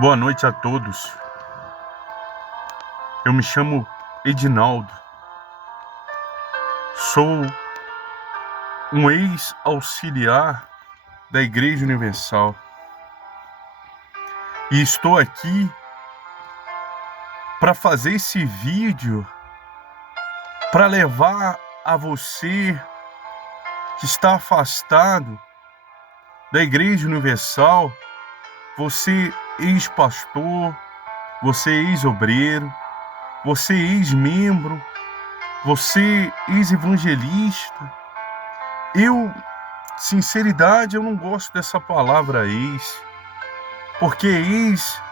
Boa noite a todos. Eu me chamo Edinaldo. Sou um ex-auxiliar da Igreja Universal. E estou aqui para fazer esse vídeo para levar a você que está afastado da Igreja Universal, você ex-pastor, você ex-obreiro, você ex-membro, você ex-evangelista. Sinceridade, eu não gosto dessa palavra ex, porque ex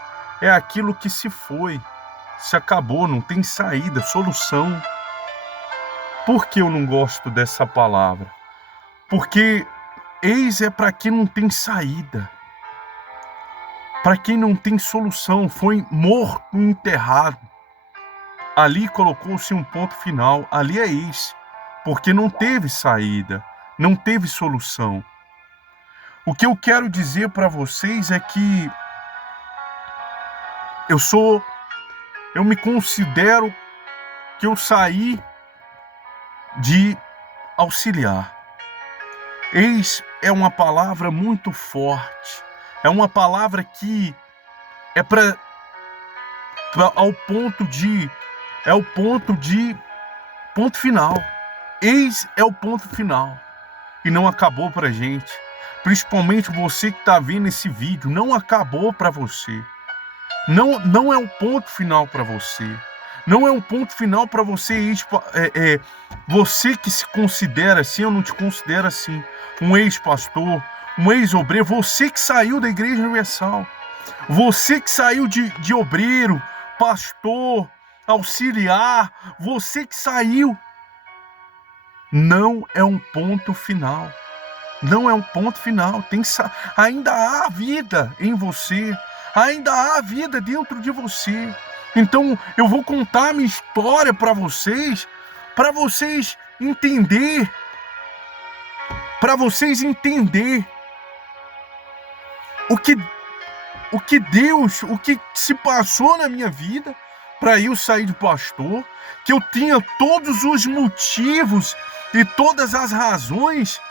é aquilo que se foi, se acabou, não tem saída, solução. Por que eu não gosto dessa palavra? Porque ex é para quem não tem saída, para quem não tem solução, foi morto, enterrado. Ali colocou-se um ponto final, ali é ex, porque não teve saída, não teve solução. O que eu quero dizer para vocês é que eu me considero que eu saí de auxiliar. Ex é uma palavra muito forte, é uma palavra que é ao ponto de ponto final. Eis é o ponto final e não acabou pra gente. Principalmente você que está vendo esse vídeo, não acabou para você. Não é um ponto final para você. Não é um ponto final para você, você que se considera assim, eu não te considero assim, um ex-pastor, um ex-obreiro, você que saiu da Igreja Universal, você que saiu de obreiro, pastor, auxiliar, você que saiu, não é um ponto final. Não é um ponto final. Ainda há vida em você, ainda há vida dentro de você. Então eu vou contar a minha história para vocês entender, o que se passou na minha vida para eu sair de pastor, que eu tinha todos os motivos e todas as razões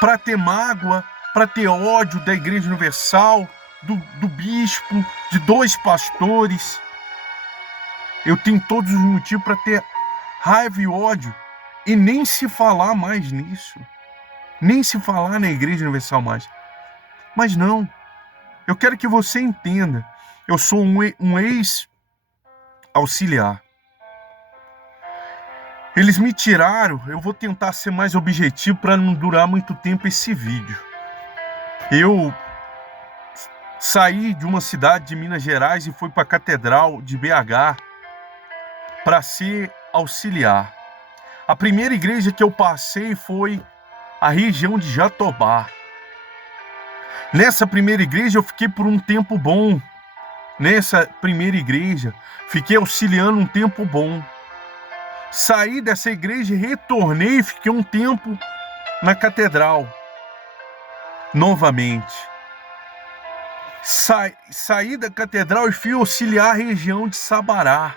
para ter mágoa, para ter ódio da Igreja Universal, do bispo, de dois pastores. Eu tenho todos os motivos para ter raiva e ódio e nem se falar mais nisso. Nem se falar na Igreja Universal mais. Mas não, eu quero que você entenda, eu sou um ex-auxiliar. Eles me tiraram, eu vou tentar ser mais objetivo para não durar muito tempo esse vídeo. Eu saí de uma cidade de Minas Gerais e fui para a Catedral de BH para ser auxiliar. A primeira igreja que eu passei foi a região de Jatobá. Nessa primeira igreja eu fiquei por um tempo bom. Nessa primeira igreja, fiquei auxiliando um tempo bom. Saí dessa igreja e retornei e fiquei um tempo na catedral. Novamente. Saí da catedral e fui auxiliar a região de Sabará.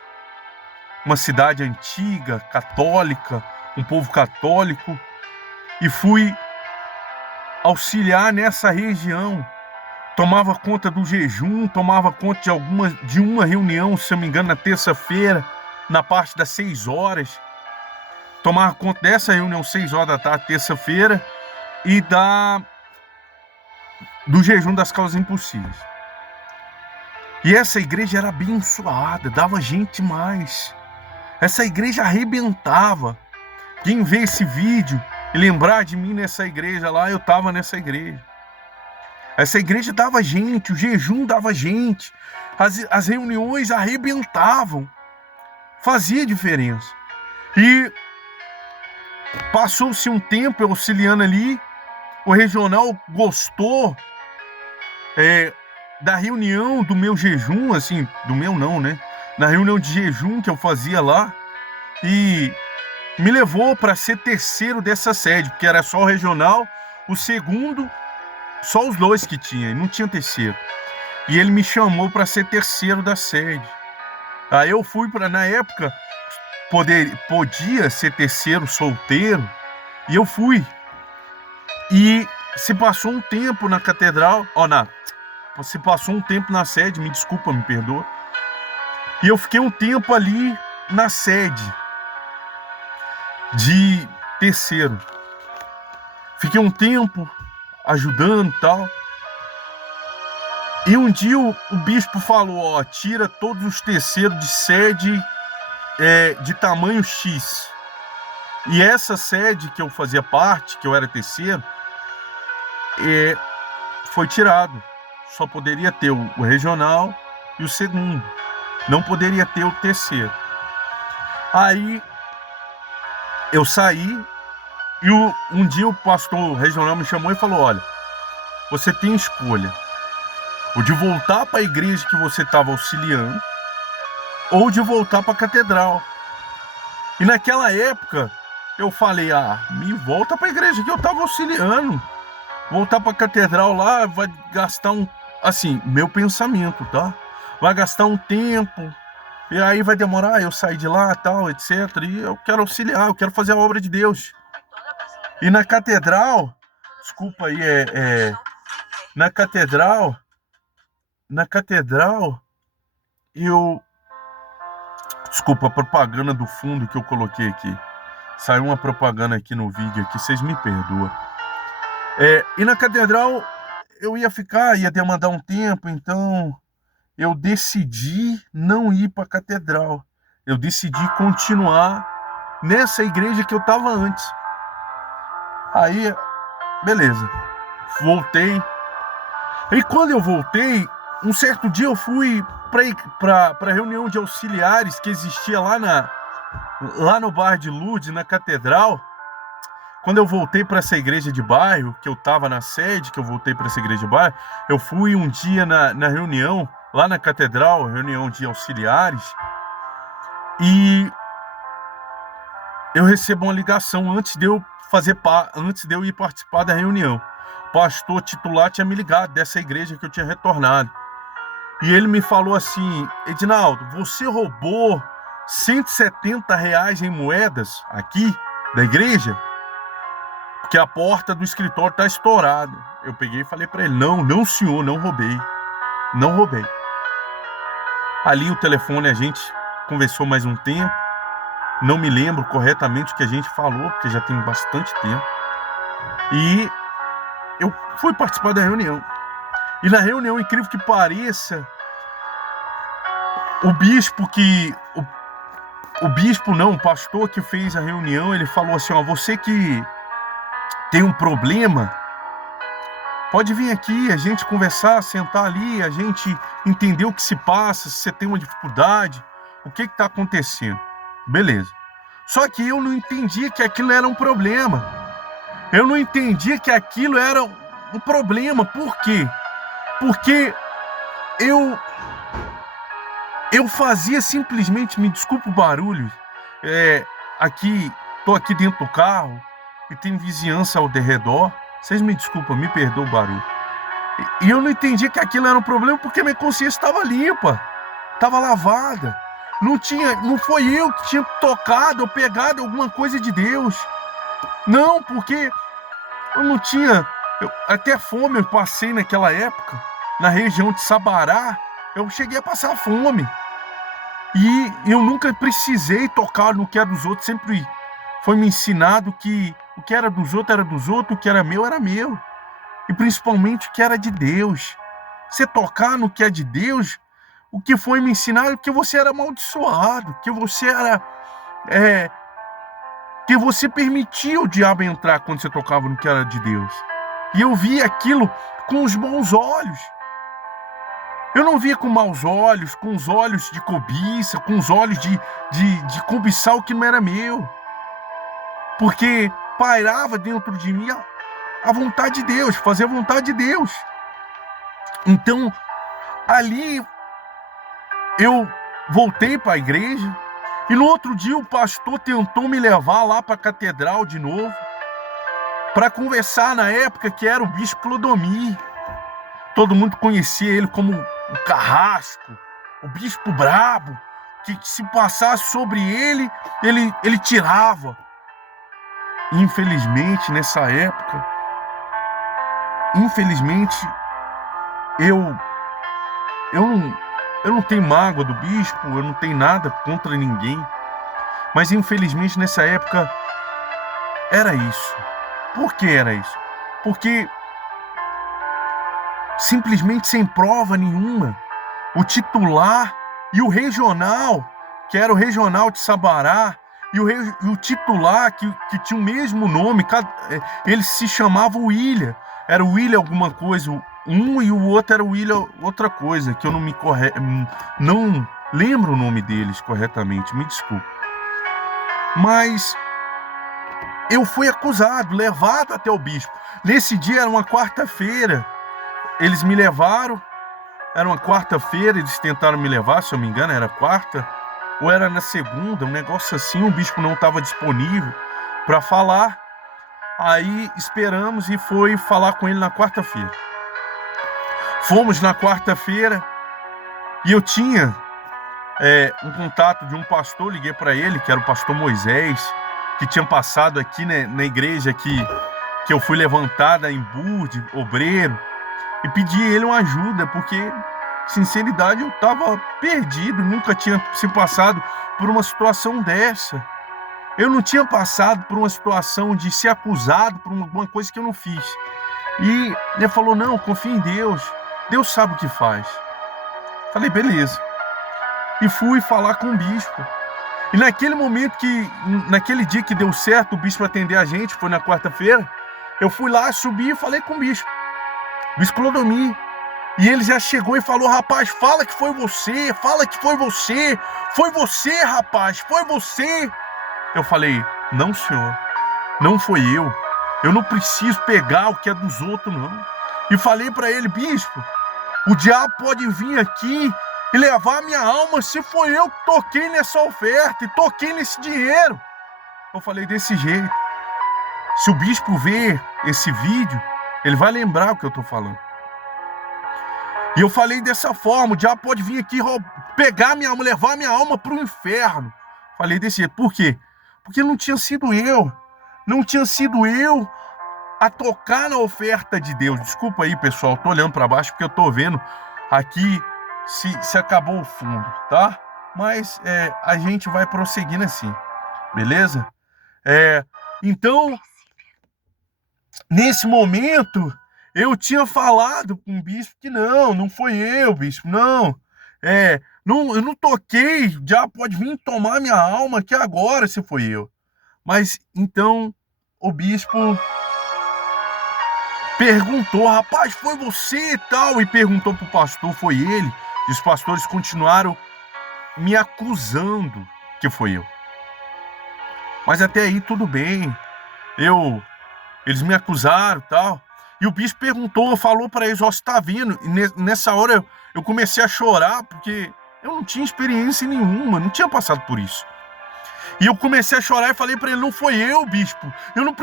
Uma cidade antiga, católica, um povo católico. E fui auxiliar nessa região. Tomava conta do jejum, tomava conta de uma reunião, se eu não me engano, na terça-feira, na parte das 6 horas. Tomava conta dessa reunião 6 horas da tarde, terça-feira, e do jejum das causas impossíveis. E essa igreja era abençoada, dava gente mais. Essa igreja arrebentava. Quem vê esse vídeo e lembrar de mim nessa igreja lá, eu estava nessa igreja. Essa igreja dava gente, o jejum dava gente, as reuniões arrebentavam, fazia diferença. E passou-se um tempo eu auxiliando ali, o regional gostou da reunião do meu jejum, assim, do meu não, né? Na reunião de jejum que eu fazia lá, e me levou para ser terceiro dessa sede, porque era só o regional, o segundo, só os dois que tinha, e não tinha terceiro. E ele me chamou para ser terceiro da sede. Aí eu fui para, na época, podia ser terceiro solteiro, e eu fui. E se passou um tempo na catedral, se passou um tempo na sede, me desculpa, me perdoa. E eu fiquei um tempo ali na sede de terceiro. Fiquei um tempo ajudando e tal. E um dia o bispo falou, tira todos os terceiros de sede de tamanho X. E essa sede que eu fazia parte, que eu era terceiro, foi tirado. Só poderia ter o regional e o segundo. Não poderia ter o terceiro. Aí eu saí e um dia o pastor regional me chamou e falou, olha, você tem escolha. Ou de voltar para a igreja que você estava auxiliando, ou de voltar para a catedral. E naquela época, eu falei, me volta para a igreja que eu estava auxiliando. Voltar para a catedral lá vai gastar meu pensamento, tá? Vai gastar um tempo, e aí vai demorar eu sair de lá, tal, etc. E eu quero auxiliar, eu quero fazer a obra de Deus. E na catedral, desculpa aí, na catedral, desculpa, a propaganda do fundo que eu coloquei aqui. Saiu uma propaganda aqui no vídeo aqui, vocês me perdoam. E na catedral eu ia demandar um tempo, então eu decidi não ir para a catedral. Eu decidi continuar nessa igreja que eu estava antes. Aí, beleza, voltei. E quando eu voltei, um certo dia eu fui para a reunião de auxiliares que existia lá no Bar de Lourdes, na catedral. Quando eu voltei para essa igreja de bairro, que eu estava na sede, que eu voltei para essa igreja de bairro, eu fui um dia na reunião, lá na catedral, reunião de auxiliares, e eu recebo uma ligação antes de eu ir participar da reunião. O pastor titular tinha me ligado dessa igreja que eu tinha retornado. E ele me falou assim, Edinaldo, você roubou R$170 em moedas aqui da igreja? Porque a porta do escritório está estourada. Eu peguei e falei para ele, não senhor, não roubei. Não roubei. Ali o telefone a gente conversou mais um tempo. Não me lembro corretamente o que a gente falou, porque já tem bastante tempo. E eu fui participar da reunião. E na reunião, incrível que pareça, o pastor que fez a reunião, ele falou assim, você que tem um problema, pode vir aqui, a gente conversar, sentar ali, a gente entender o que se passa, se você tem uma dificuldade, o que está acontecendo. Beleza. Só que eu não entendia que aquilo era um problema. Eu não entendia que aquilo era um problema. Por quê? Porque eu fazia simplesmente, me desculpa o barulho, tô aqui dentro do carro e tem vizinhança ao redor. Vocês me desculpam, me perdoam o barulho. E eu não entendia que aquilo era um problema porque minha consciência estava limpa, estava lavada. Não foi eu que tinha tocado ou pegado alguma coisa de Deus. Não, porque eu não tinha... até fome eu passei naquela época, na região de Sabará, eu cheguei a passar fome. E eu nunca precisei tocar no que era dos outros, sempre foi me ensinado que o que era dos outros, o que era meu. E principalmente o que era de Deus. Você tocar no que é de Deus, o que foi me ensinado, que você era amaldiçoado, que você era... que você permitia o diabo entrar quando você tocava no que era de Deus. E eu via aquilo com os bons olhos. Eu não via com maus olhos, com os olhos de cobiça, com os olhos de cobiçar o que não era meu. Porque pairava dentro de mim a vontade de Deus, fazer a vontade de Deus. Então, ali eu voltei para a igreja e no outro dia o pastor tentou me levar lá para a catedral de novo para conversar na época que era o bispo Clodomir. Todo mundo conhecia ele como o carrasco, o bispo brabo, que se passasse sobre ele tirava. Infelizmente, nessa época, eu não tenho mágoa do bispo, eu não tenho nada contra ninguém, mas infelizmente nessa época era isso. Por que era isso? Porque simplesmente sem prova nenhuma, o titular e o regional, que era o regional de Sabará, e o titular, que tinha o mesmo nome, ele se chamava William. Era o William alguma coisa, um, e o outro era o William outra coisa, que eu não lembro o nome deles corretamente, me desculpe. Mas eu fui acusado, levado até o bispo. Nesse dia era uma quarta-feira. Eles me levaram, era uma quarta-feira, eles tentaram me levar, se eu não me engano, era quarta, ou era na segunda, um negócio assim, o bispo não estava disponível para falar. Aí esperamos e foi falar com ele na quarta-feira. Fomos na quarta-feira e eu tinha um contato de um pastor, liguei para ele, que era o pastor Moisés, que tinha passado aqui, né, na igreja que eu fui levantada em Burde, obreiro, e pedi a ele uma ajuda, porque, sinceridade, eu estava perdido, nunca tinha se passado por uma situação dessa. Eu não tinha passado por uma situação de ser acusado por alguma coisa que eu não fiz. E ele falou, não, confia em Deus, Deus sabe o que faz. Falei, beleza. E fui falar com o bispo. E naquele momento naquele dia que deu certo o bispo atender a gente, foi na quarta-feira, eu fui lá, subi e falei com o bispo Clodomir. E ele já chegou e falou, rapaz, fala que foi você, foi você, rapaz, foi você. Eu falei, não, senhor, não foi eu não preciso pegar o que é dos outros, não. E falei para ele, bispo, o diabo pode vir aqui e levar a minha alma se foi eu que toquei nessa oferta e toquei nesse dinheiro. Eu falei desse jeito. Se o bispo ver esse vídeo, ele vai lembrar o que eu estou falando. E eu falei dessa forma, o diabo pode vir aqui pegar minha alma, levar minha alma para o inferno. Falei desse jeito. Por quê? Porque não tinha sido eu a tocar na oferta de Deus. Desculpa aí, pessoal, tô olhando para baixo porque eu tô vendo aqui se acabou o fundo, tá? Mas a gente vai prosseguindo assim, beleza? Então, nesse momento, eu tinha falado com o bispo que não foi eu, bispo, não, eu não toquei, já pode vir tomar minha alma aqui agora se foi eu. Mas então o bispo perguntou, rapaz, foi você e tal, e perguntou pro pastor, foi ele, e os pastores continuaram me acusando que foi eu. Mas até aí tudo bem, eles me acusaram e tal, e o bispo perguntou, falou para eles, você tá vindo? E nessa hora eu comecei a chorar, porque eu não tinha experiência nenhuma, não tinha passado por isso. E eu comecei a chorar e falei para ele, não foi eu, bispo, eu não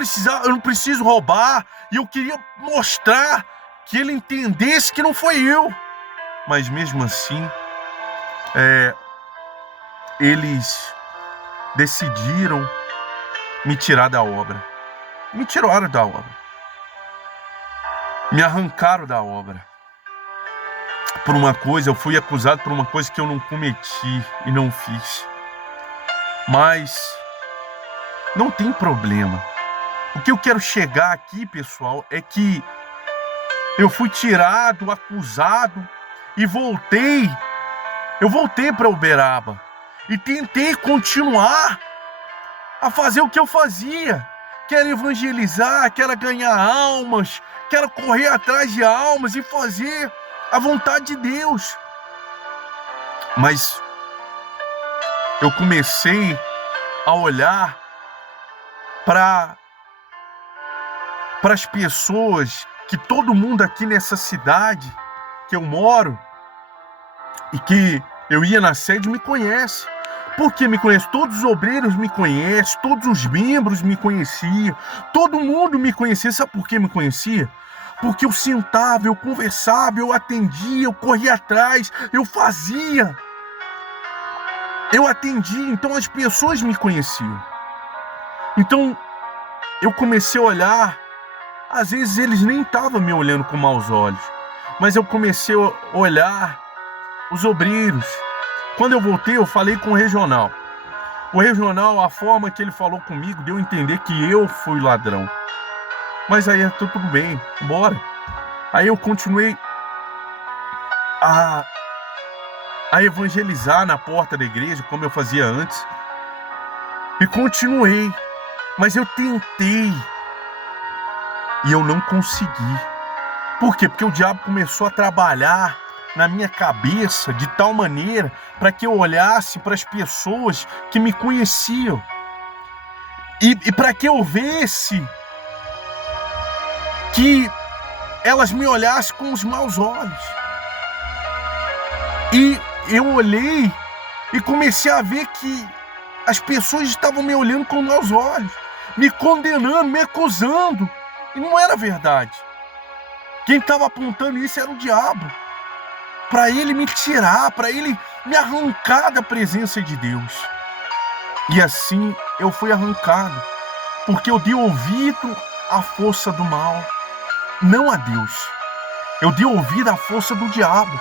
preciso roubar, e eu queria mostrar que ele entendesse que não foi eu. Mas mesmo assim, eles decidiram me tirar da obra. Me tiraram da obra. Me arrancaram da obra. Por uma coisa, eu fui acusado por uma coisa que eu não cometi e não fiz. Mas não tem problema. O que eu quero chegar aqui, pessoal, é que eu fui tirado, acusado e voltei. Eu voltei para Uberaba e tentei continuar a fazer o que eu fazia. Quero evangelizar, quero ganhar almas, quero correr atrás de almas e fazer a vontade de Deus. Mas eu comecei a olhar para as pessoas, que todo mundo aqui nessa cidade que eu moro e que eu ia na sede me conhece. Por que me conhece? Todos os obreiros me conhecem, todos os membros me conheciam, todo mundo me conhecia. Sabe por que me conhecia? Porque eu sentava, eu conversava, eu atendia, eu corria atrás, eu fazia. Eu atendia, então as pessoas me conheciam. Então eu comecei a olhar, às vezes eles nem estavam me olhando com maus olhos, mas eu comecei a olhar os obreiros. Quando eu voltei, eu falei com o regional. O regional, a forma que ele falou comigo, deu a entender que eu fui ladrão. Mas aí tudo bem, bora. Aí eu continuei a evangelizar na porta da igreja, como eu fazia antes. E continuei. Mas eu tentei. E eu não consegui. Por quê? Porque o diabo começou a trabalhar na minha cabeça de tal maneira para que eu olhasse para as pessoas que me conheciam. E para que eu visse que elas me olhassem com os maus olhos. E eu olhei e comecei a ver que as pessoas estavam me olhando com maus olhos, me condenando, me acusando. E não era verdade. Quem estava apontando isso era o diabo. Para ele me tirar, para ele me arrancar da presença de Deus. E assim eu fui arrancado, porque eu dei ouvido à força do mal, não a Deus. Eu dei ouvido à força do diabo,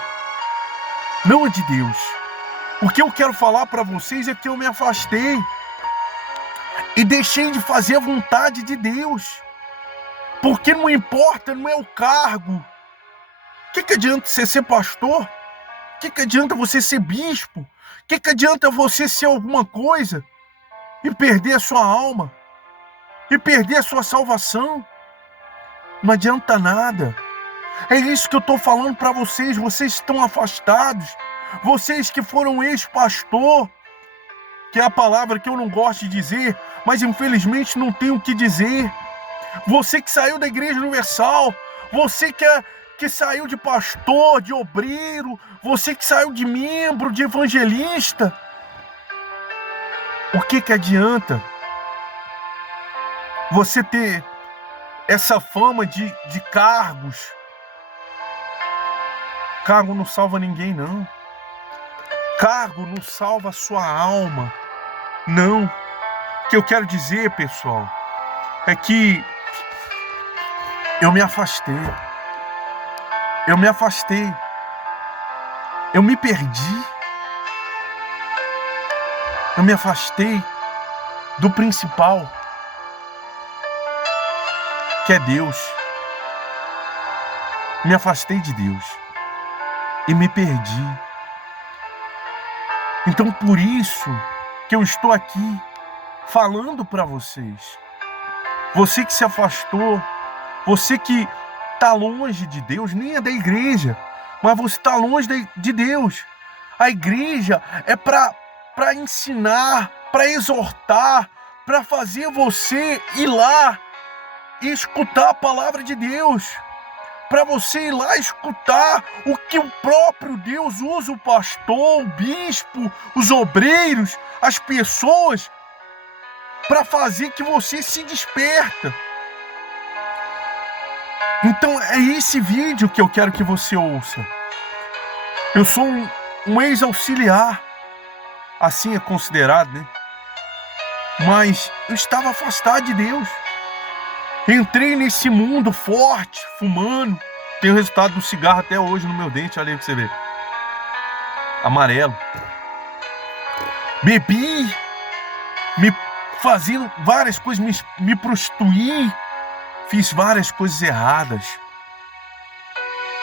não a de Deus. O que eu quero falar para vocês é que eu me afastei e deixei de fazer a vontade de Deus. Porque não importa, não é o cargo. O que adianta você ser pastor? O que adianta você ser bispo? O que adianta você ser alguma coisa e perder a sua alma? E perder a sua salvação? Não adianta nada. É isso que eu estou falando para vocês. Vocês estão afastados. Vocês que foram ex-pastor, que é a palavra que eu não gosto de dizer, mas infelizmente não tenho o que dizer. Você que saiu da Igreja Universal, você que saiu de pastor, de obreiro, você que saiu de membro, de evangelista. O que adianta você ter essa fama de cargos? Cargo não salva ninguém, não. Cargo não salva a sua alma, não. O que eu quero dizer, pessoal, é que eu me afastei. Eu me afastei. Eu me perdi. Eu me afastei do principal, que é Deus. Me afastei de Deus e me perdi. Então por isso que eu estou aqui falando para vocês. Você que se afastou, você que está longe de Deus, nem é da igreja, mas você está longe de Deus. A igreja é para ensinar, para exortar, para fazer você ir lá e escutar a palavra de Deus. Para você ir lá escutar o que o próprio Deus usa, o pastor, o bispo, os obreiros, as pessoas, para fazer que você se desperta. Então é esse vídeo que eu quero que você ouça. Eu sou um ex-auxiliar, assim é considerado, né? Mas eu estava afastado de Deus. Entrei nesse mundo forte, fumando. Tem o resultado do cigarro até hoje no meu dente, olha aí pra você ver. Amarelo. Bebi, me fazendo várias coisas, me prostituí, fiz várias coisas erradas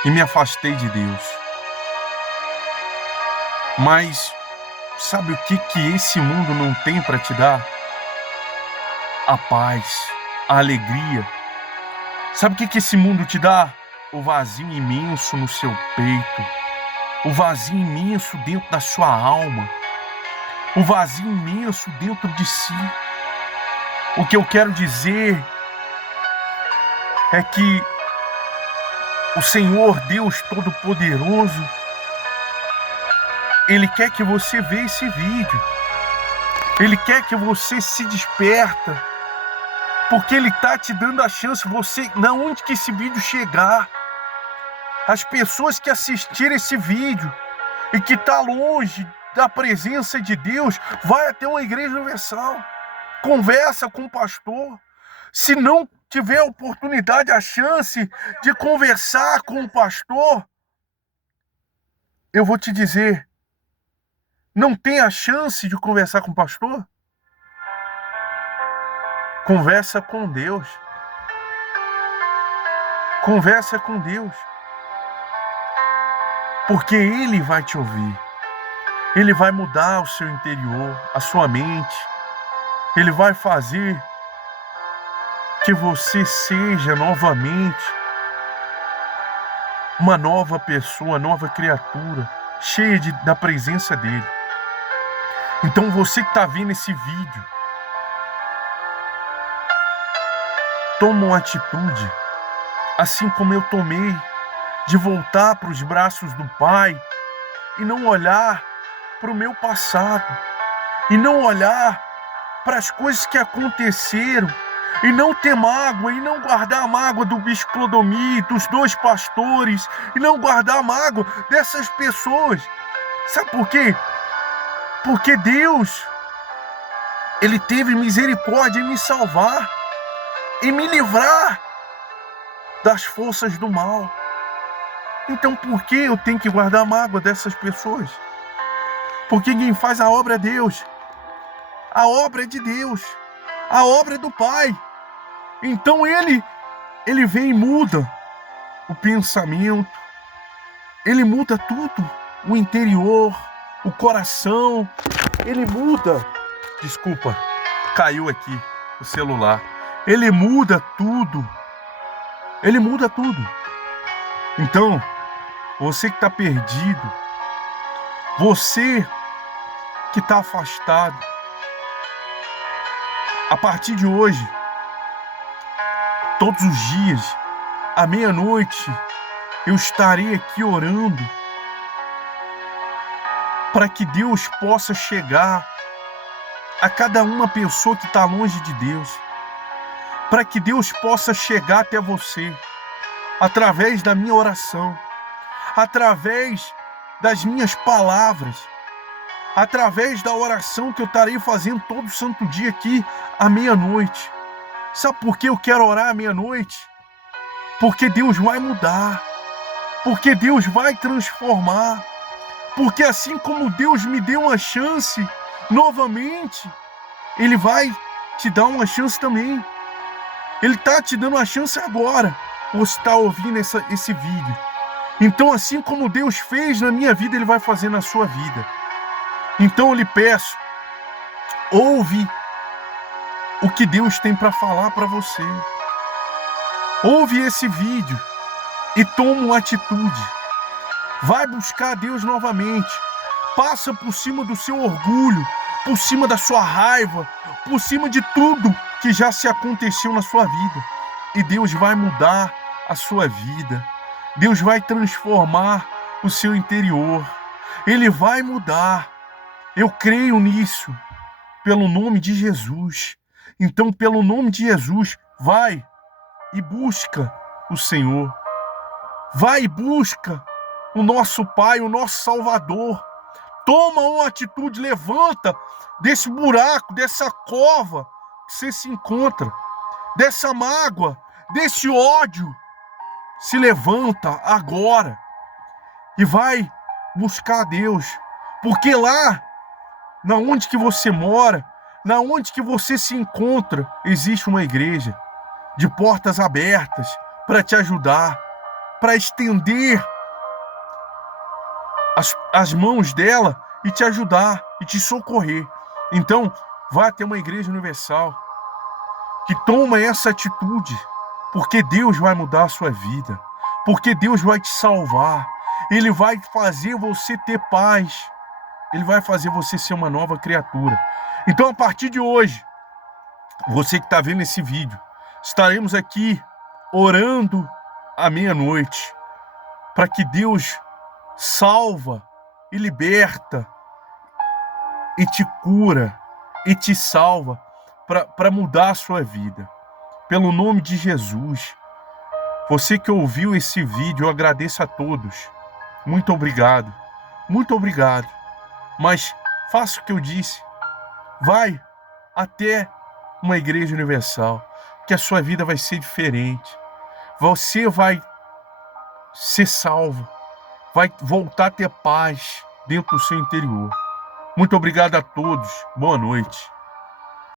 e me afastei de Deus. Mas sabe o que esse mundo não tem para te dar? A paz, a alegria. Sabe o que esse mundo te dá? O vazio imenso no seu peito, o vazio imenso dentro da sua alma, o vazio imenso dentro de si. O que eu quero dizer é que o Senhor Deus Todo-Poderoso, Ele quer que você veja esse vídeo. Ele quer que você se desperta. Porque Ele está te dando a chance, você, na onde que esse vídeo chegar, as pessoas que assistirem esse vídeo e que está longe da presença de Deus, vai até uma igreja universal, conversa com o pastor. Se não tiver a oportunidade, a chance de conversar com o pastor, eu vou te dizer, não tem a chance de conversar com o pastor? Conversa com Deus. Conversa com Deus. Porque Ele vai te ouvir. Ele vai mudar o seu interior, a sua mente. Ele vai fazer que você seja novamente uma nova pessoa, nova criatura, cheia da presença dEle. Então você que está vendo esse vídeo, toma uma atitude, assim como eu tomei, de voltar para os braços do Pai e não olhar para o meu passado, e não olhar para as coisas que aconteceram, e não ter mágoa, e não guardar a mágoa do bispo Clodomir, dos 2 pastores, e não guardar a mágoa dessas pessoas. Sabe por quê? Porque Deus, Ele teve misericórdia em me salvar, e me livrar das forças do mal. Então por que eu tenho que guardar a mágoa dessas pessoas? Porque quem faz a obra é Deus. A obra é de Deus. A obra é do Pai. Então Ele vem e muda o pensamento. Ele muda tudo. O interior, o coração. Ele muda. Desculpa, caiu aqui o celular. Ele muda tudo. Ele muda tudo. Então, você que está perdido, você que está afastado, a partir de hoje, todos os dias, à meia-noite, eu estarei aqui orando para que Deus possa chegar a cada uma pessoa que está longe de Deus, para que Deus possa chegar até você através da minha oração, através das minhas palavras, através da oração que eu estarei fazendo todo santo dia aqui à meia-noite. Sabe por que eu quero orar à meia-noite? Porque Deus vai mudar, porque Deus vai transformar, porque assim como Deus me deu uma chance novamente, Ele vai te dar uma chance também. Ele está te dando uma chance agora, você está ouvindo esse vídeo. Então, assim como Deus fez na minha vida, Ele vai fazer na sua vida. Então eu lhe peço, ouve o que Deus tem para falar para você. Ouve esse vídeo e toma uma atitude. Vai buscar Deus novamente. Passa por cima do seu orgulho, por cima da sua raiva, por cima de tudo que já se aconteceu na sua vida. E Deus vai mudar a sua vida. Deus vai transformar o seu interior. Ele vai mudar. Eu creio nisso, pelo nome de Jesus. Então, pelo nome de Jesus, vai e busca o Senhor. Vai e busca o nosso Pai, o nosso Salvador. Toma uma atitude, levanta desse buraco, dessa cova que você se encontra, dessa mágoa, desse ódio. Se levanta agora e vai buscar a Deus. Porque lá, na onde que você mora, na onde que você se encontra, existe uma igreja de portas abertas para te ajudar, para estender as mãos dela e te ajudar e te socorrer. Então, vá até uma igreja universal que toma essa atitude, porque Deus vai mudar a sua vida, porque Deus vai te salvar, Ele vai fazer você ter paz, Ele vai fazer você ser uma nova criatura. Então, a partir de hoje, você que está vendo esse vídeo, estaremos aqui orando à meia-noite, para que Deus salva e liberta e te cura e te salva para mudar a sua vida. pelo nome de Jesus. Você que ouviu esse vídeo, eu agradeço a todos. Muito obrigado. Muito obrigado. Mas faça o que eu disse. Vai até uma igreja universal, que a sua vida vai ser diferente. Você vai ser salvo, vai voltar a ter paz dentro do seu interior. Muito obrigado a todos. Boa noite.